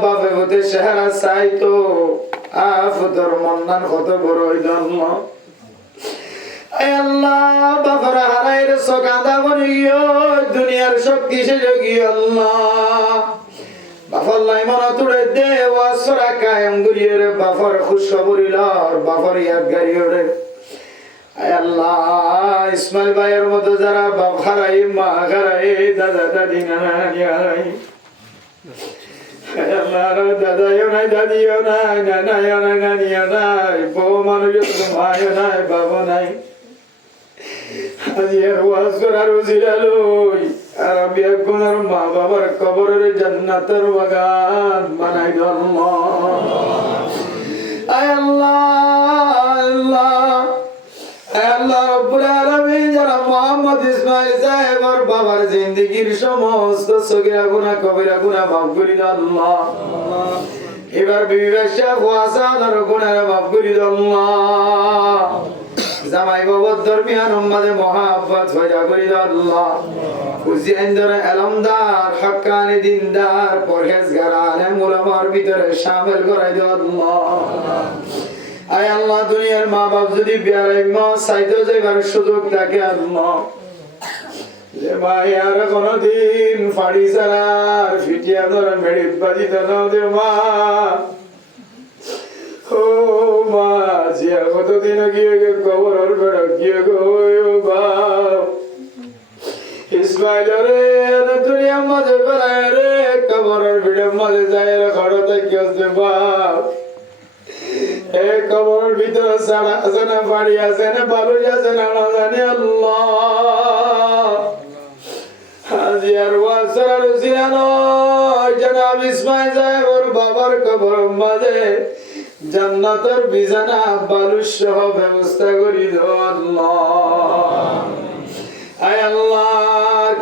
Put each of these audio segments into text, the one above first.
বাপে হতে চেহারা চাইতো ফুতর মন্নান কত বড় হইল আল্লাহ বাপরা হারাইর সকাদা বনি গিয়ে দুনিয়ার শক্তি শেষ গিয়ে আল্লাহ বাফর লাই মনা তুড়ে দে ওয়াসরা কায়ম গুরিয়ে রে বাফর খুশ করিল বাফর ইয়াদ গাড়িয়ে রে আল্লাহ ইসমাইল ভাইয়ের মতো যারা বাপ হারাই মা হারাই দাদা দাদি নানি হারাই আল্লাহ দাদাও নাই দাদিও নাই নানাও নাই নানিও নাই বউ মানুষ মায়ও নাই বাবা নাই আজি আর ওয়াজ করার উজিলা লই আর আমি একবার মা বাবার কবরের জান্নাতের বাগান বানাই দাও আয় আল্লাহ আল্লাহ আল্লাহ রব্বুল আলামিন যারা মোহাম্মদ ইসমাইল সাহেবের বাবার জিন্দেগীর সমস্ত সগীরা গুনাহ কবিরা গুনাহ মাফ করে দাও আল্লাহ এবার বিবি বাদশা ওয়াসানের গুনাহ মাফ করে দাও আল্লাহ জামাই বাবার দরমিয়ান উম্মতে মুহাব্বত পয়দা করে দাও আল্লাহ হুজেইনদের আলমদার হক্কানি দিনদার পরহেজগার আলেম উলামার ভিতরে শামিল করে দাও আল্লাহ আয় আল্লাহ দুনিয়ার মা বাপ যদি বিয়ারে মা সাইদো যাইবার সুযোগ থাকে আল্লাহ যে ভাই আর কোনদিন ফাড়ি সারার ফিটিয়া ধরে মেডিত বাজি দাও দে মা ও মা জিয়া কতদিন গিয়ে কবরের বেড়া গিয়ে গো বাপ ইসমাইল রে দুনিয়ার মাঝে বেড়ায় রে কবরের ভিড়ের মাঝে যায় রে ঘরতে কি হচ্ছে বাপ এ কবরের ভিতরে সারা আছে না বাড়ি আছে না বালুই আছে না না জানি আল্লাহ আজি আর ওয়াসার উসিয়ানো জনাব ইসমাইল সাহেবের বাবার কবরের মাঝে জান্নাতের বিছানা বালুর সহ ব্যবস্থা করি দাও আল্লাহ আয় আল্লাহ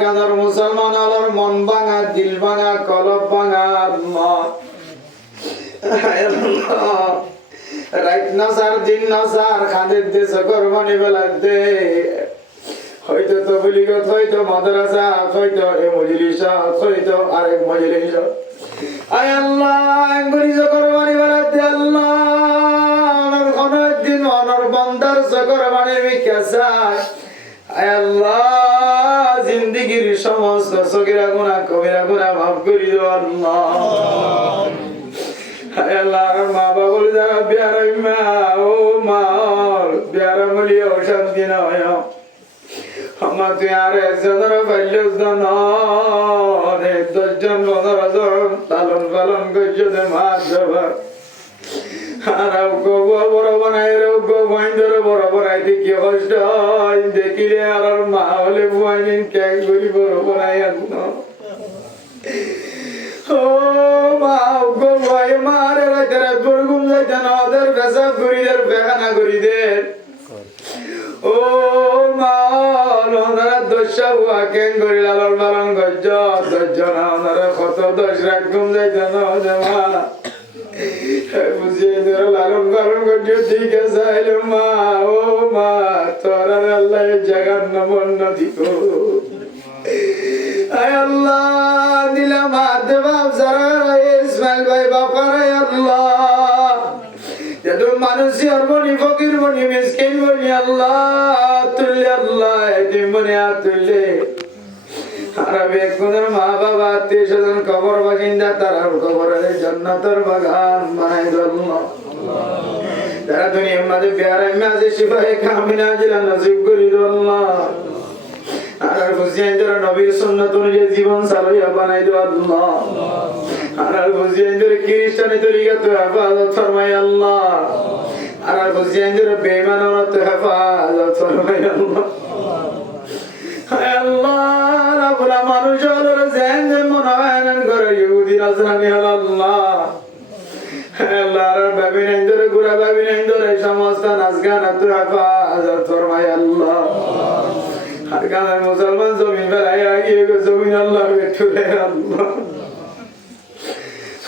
কাদার মুসলমান আলোর মন ভাঙা দিল ভাঙা কলব ভাঙা আল্লাহ আয় আল্লাহ রাত নাসার দিন নাসার খাদের দে সকর মনে বেলা দে হয়তো তবলিগত হয়তো মাদ্রাসা হয়তো এ মজলিস হয়তো আরেক মজলিস আয় আল্লাহ আঙ্গুরি সকর মনে বেলা দে আল্লাহ অনর কোন দিন অনর বান্দার সকর মনে মিকাসায় আয় আল্লাহ জিন্দেগীর সমস্ত সগীরা গুনাহ কবিরা গুনাহ মাফ করে দাও আল্লাহ আয় আল্লাহ মা বাবুল যারা বিয়ার মা ও মা বিয়ার মলি অশান্তি না হয় আমার তুই আর একজনের বাল্যজন রে 10 জন 15 জন লালন পালন করছো দে মা জবা আর গো বড় বানাই রে গো বইন্দর বড় বানাইতে কি কষ্ট হয় দেখিলে আর মা হলে বইনিন কে করি বড় বানাই আনো ও মা গো ভাই মারে রাতে রাত ভর ঘুম যাইতে না ওদের পেশাব করি দের বেখানা করি দের ও মা ওনারা দশা বুয়া কেন করি লালন পালন গজ্জ দশ না ওনারা কত 10 রাত ঘুম যাইতে না ওদের মা বুঝিয়ে ধরে লালন পালন করছো ঠিক আছে মা ও মা তোরা আল্লাহ জাগার নমন্নতি কো আয় আল্লাহ দিলাম হাত বাপ যারা ইসমাইল ভাই বাপারে আল্লাহ যেহেতু মানুষই আর বনি ফকির বনি মিসকিন বনি আল্লাহ তুল্লে আল্লাহ এদিন বনি আর তুল্লে আর বেকুনের মা বাবা আত্মীয় স্বজন কবর বাসিন্দা তারার কবরের জান্নাতের বাগান বানাই দাও আল্লাহ যারা দুনিয়ার মাঝে বিয়ারে মাঝে সিপাহী কামিনা জিলা নসিব করে দাও আল্লাহ আর হুসাইনদের নবীর সুন্নাত অনুযায়ী জীবন চালাইয়া বানাই দাও আল্লাহ আর হুসাইনদের খ্রিস্টানি তরিকাতে হেফাজত ফরমাই আল্লাহ আর হুসাইনদের বেঈমানতে হেফাজত ফরমাই আল্লাহ হায় আল্লাহ রাব্বুল মানুষ হলো জেন মনায়ন করে ইহুদি নাসরানি হলো আল্লাহ আল্লাহ আর বাবিনদের গুরা বাবিনদের সমস্ত নাসগানাত হেফাজত ফরমাই আল্লাহ আর গানের মুসলমান জমিন বেলায় গিয়ে জমিন আল্লাহ বেঠুলে আল্লাহ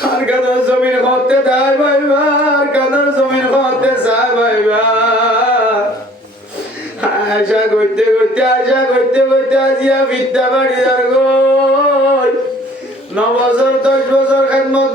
আর গানের জমিন হতে দায় ভাইবা আর গানের জমিন হতে চায় ভাইবা আশা করতে করতে আজিয়া বিদ্যা বাড়ি আর গই 9 বছর 10 বছর খেদমত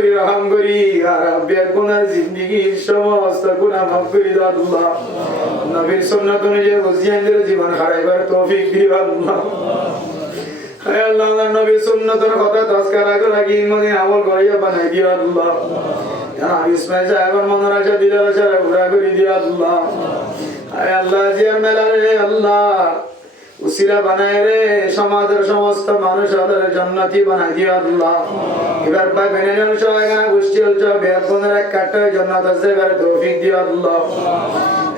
করি রহম করি আর আব্বিয়ার গুনাহ জিন্দেগীর সমস্ত গুনাহ মাফ করে দাও আল্লাহ নবীর সুন্নাত অনুযায়ী ওসিয়ানদের জীবন হারাইবার তৌফিক দিও আল্লাহ হায় আল্লাহ নবীর সুন্নাতের কথা তাজকার আগে লাগি মনে আমল করিয়া বানাই দিও আল্লাহ জানা ইসমাইল সাহেবের মনের আশা দিলের আশা পুরা করে দিও আল্লাহ হায় আল্লাহ জিয়ার মেলা রে আল্লাহ উসিলা বানায় রে সমাজের সমস্ত মানুষ ওদের জান্নাতি বানাই দিও আল্লাহ এবার ভাই বেনেজন সবাই এখানে গোষ্ঠী হলছ বেয়াপনের এক কাট্টা জান্নাত আছে এবার তৌফিক দিও আল্লাহ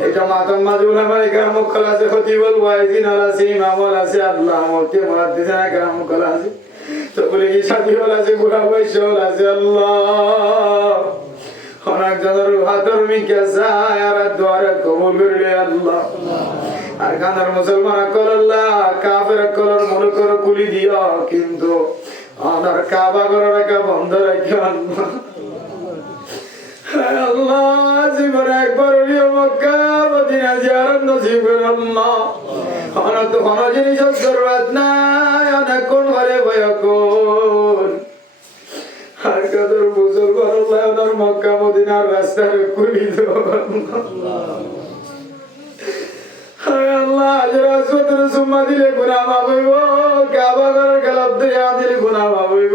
এটা মাতাম মাজুল আমার এখানে মুখল আছে খতিবুল ওয়াইজিন আল আছে ইমামুল আছে আল্লাহ মুফতি মুহাদ্দিসিন এখানে মুখল আছে তো বলে কি সাথীওয়াল আছে বুড়া বয়সওয়াল আছে আল্লাহ অনেক জনের হাতের মিকে যায় আর দোয়ারে কবুল করলে আল্লাহ আর কানার মুসলমান আকল আল্লাহ কাফের আকলের মুলকর কুলি দিও কিন্তু আমার কাবা ঘর রাখা বন্ধ রাখো আল্লাহ জীবন একবার হলিও মক্কা মদিনা জিয়ারত নসিব করো আল্লাহ অনত কোন জিনিসের জরুরত নাই অনেকক্ষণ ঘরে বয়কন আর কাদের মুসলমান আল্লাহ ওনার মক্কা মদিনার রাস্তার কুলি দিও আল্লাহ আজের আসবতের সুম্মা দিলে গুনাহ মাফ হইব কাবা ঘরের খেলাপ দিয়া দিলে গুনাহ মাফ হইব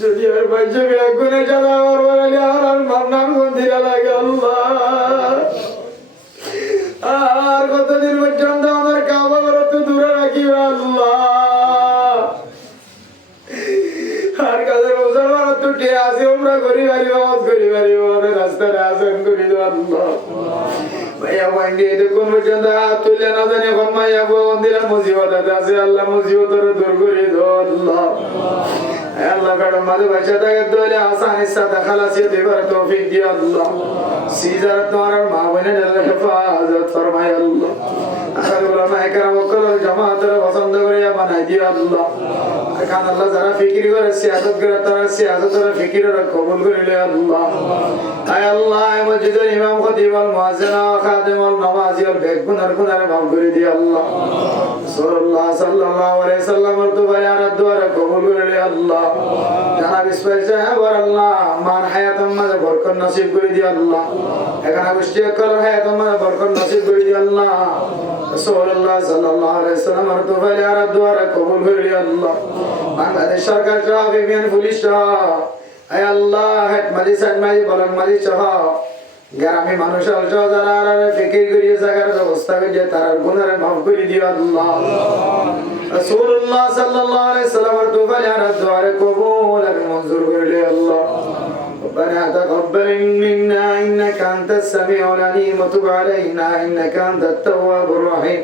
যদি আর বাইজে এক গুণে চালা আমার বাড়ালি আর মামনার মন্দিরে লাগে আল্লাহ আর কতদিন পর্যন্ত আমার কাবা ঘর তো দূরে রাখিব আল্লাহ আর কাদের মুসলমান তো কে আসি আমরা করি পারিব করি পারিব রাস্তায় আসেন করি আল্লাহ ভাইয়া বন্ধি এতক্ষণ পর্যন্ত হাত তুলে না জানি এখন মাইয়া বন্দিরা মুসিবত আছে আল্লাহ মুসিবতের দূর করে দাও আল্লাহ আল্লাহ কারণ মাঝে বাচ্চা থাকে দলে আসানির সাথে খালাসি দেবার তৌফিক দিও আল্লাহ সিজারত তোমার মা বোনের হেফাজত ফরমায় আল্লাহ আর উলামা একরাম ওকল জামাতের পছন্দ করে বানাই দিও আল্লাহ কারণ আল্লাহ যারা ফিকির করে সিয়াসত করে তারা সিয়াসতের ফিকিরের কবুল করিলে আল্লাহ আয় আল্লাহ মসজিদের ইমাম খতিব আল মুয়াজ্জিন খাদিম আল নামাজি আল বেগুনার গুনার মাফ করে দিও আল্লাহ সাল্লাল্লাহু আলাইহি সাল্লামের দুআর দুআর কবুল করিলে আল্লাহ জানাব ইসমাইল সাহেব আল্লাহ মান হায়াতাম মাঝে বরকত নসিব করে দিও আল্লাহ এখানে গোষ্ঠী কল হায়াতাম মাঝে বরকত নসিব করে দিও আল্লাহ রাসূলুল্লাহ সাল্লাল্লাহু আলাইহি সাল্লামের দুআর কবুল করিলে আল্লাহ বাংলাদেশ সরকার সহ বিভিন্ন পুলিশ সহ আয় আল্লাহ হেড মালি সাইড মালি বলক মালি সহ গ্রামে মানুষ সহ যারা আর ফিকির করিয়ে জায়গার ব্যবস্থা করে তার গুনাহ মাফ করে দিও আল্লাহ রাসূলুল্লাহ সাল্লাল্লাহু আলাইহি সাল্লামের দুআর কবুল আর মঞ্জুর করলে আল্লাহ ربنا تقبل منا إنك أنت السميع العليم وتب علينا إنك أنت التواب الرحيم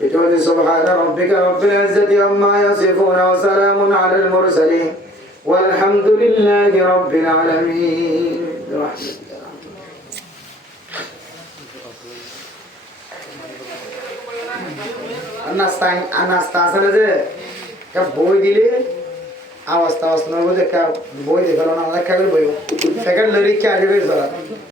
بجود سبحان ربك رب العزة عما يصفون وسلام على المرسلين والحمد لله رب العالمين নাস্তা আছে না যে বই দিলে আওয়াজ টাওয়াজ নয় বই দেখালো না দেখা করে বই সেকেন্ড লড়ি কে আগে বের